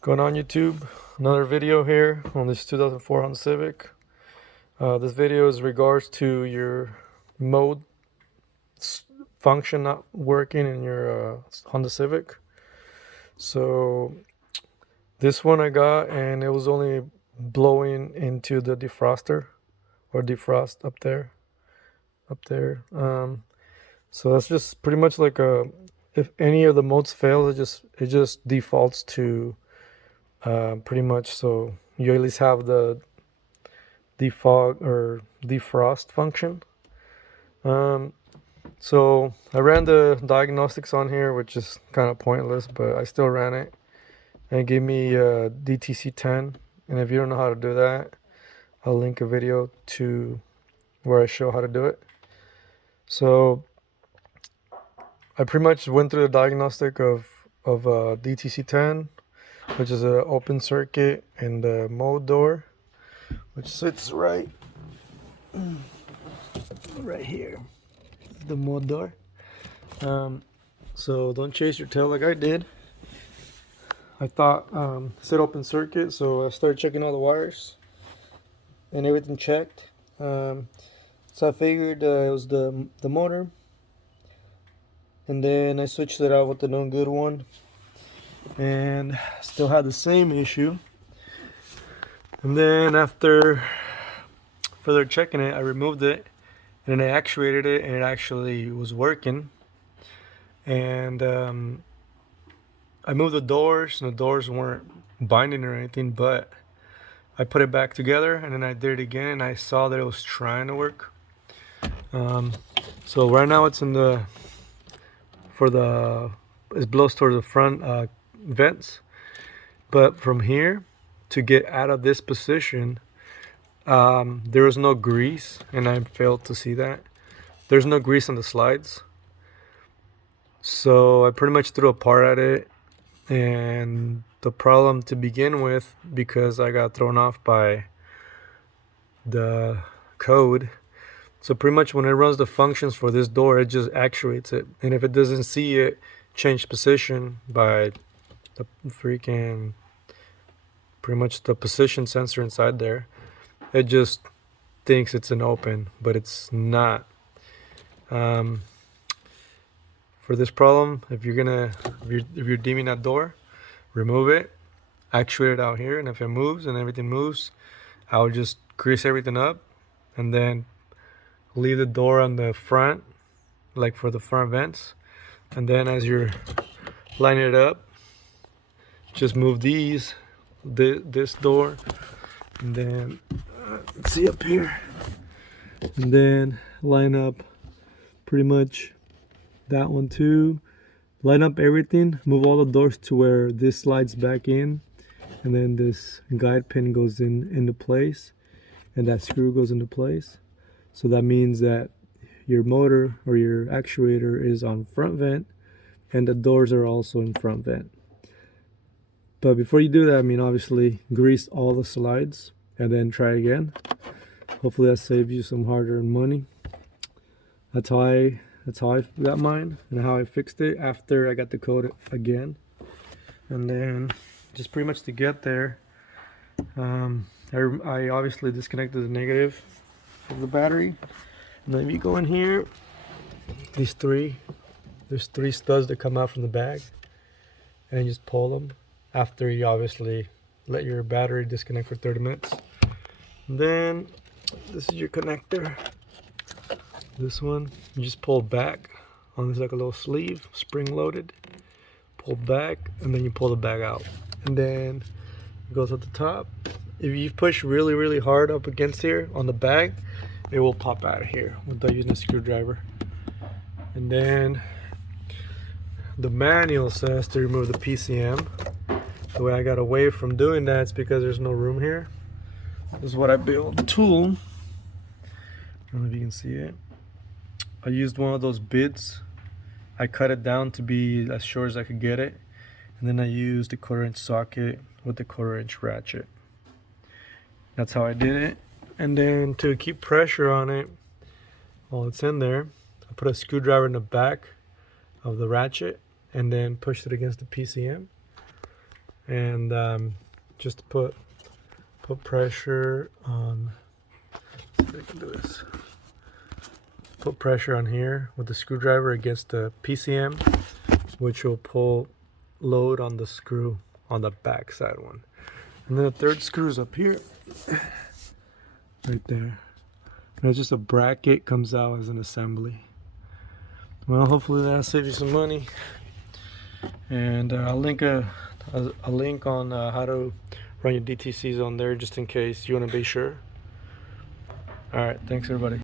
What's going on, YouTube? Another video here on this 2004 Honda Civic. This video is regards to your mode function not working in your Honda Civic. So this one I got, and it was only blowing into the defroster or defrost up there. So that's just pretty much like if any of the modes fail, it just defaults to pretty much, so you at least have the defog or defrost function. So I ran the diagnostics on here, which is kind of pointless, but I still ran it, and it gave me DTC10. And if you don't know how to do that, I'll link a video to where I show how to do it. So I pretty much went through the diagnostic of DTC10, which is an open circuit, and the mode door, which sits right here, the mode door. So don't chase your tail like I did. I thought it said open circuit, so I started checking all the wires and everything checked. So I figured it was the motor, and then I switched it out with the known good one, and still had the same issue. And then after further checking it, I removed it, and then I actuated it, and it actually was working. And I moved the doors, and the doors weren't binding or anything, but I put it back together, and then I did it again, and I saw that it was trying to work. So right now it's in it blows towards the front vents, but from here to get out of this position, there was no grease, and I failed to see that. There's no grease on the slides, so I pretty much threw a part at it. And the problem to begin with, because I got thrown off by the code, so pretty much when it runs the functions for this door, it just actuates it, and if it doesn't see it change position by the freaking pretty much the position sensor inside there, it just thinks it's an open, but it's not. For this problem, if you're deeming that door, remove it, actuate it out here, and if it moves and everything moves, I would just grease everything up, and then leave the door on the front, like for the front vents, and then as you're lining it up, just move this door, and then let's see up here, and then line up pretty much that one too. Line up everything, move all the doors to where this slides back in, and then this guide pin goes into place, and that screw goes into place. So that means that your motor or your actuator is on front vent, and the doors are also in front vent. But before you do that, I mean, obviously grease all the slides and then try again. Hopefully that saves you some hard-earned money. That's how I got mine, and how I fixed it after I got the code again. And then just pretty much to get there, I obviously disconnected the negative of the battery, and then if you go in here, there's three studs that come out from the bag, and you just pull them after you obviously let your battery disconnect for 30 minutes. And then this is your connector. This one, you just pull back on this, like a little sleeve, spring loaded. Pull back, and then you pull the bag out, and then it goes at the top. If you push really, really hard up against here on the bag, it will pop out of here without using a screwdriver. And then the manual says to remove the PCM. The way I got away from doing that is because there's no room here. This is what I built the tool. I don't know if you can see it. I used one of those bits. I cut it down to be as short as I could get it, and then I used the 1/4-inch socket with the 1/4-inch ratchet. That's how I did it. And then to keep pressure on it while it's in there, I put a screwdriver in the back of the ratchet and then pushed it against the PCM, and just put pressure on. Let's see if I can do this. Put pressure on here with the screwdriver against the PCM, which will pull load on the screw on the back side one. And then the third screw is up here, right there. And it's just a bracket, comes out as an assembly. Well, hopefully that'll save you some money. And I'll link a link on how to run your DTCs on there, just in case you want to be sure. All right, thanks everybody.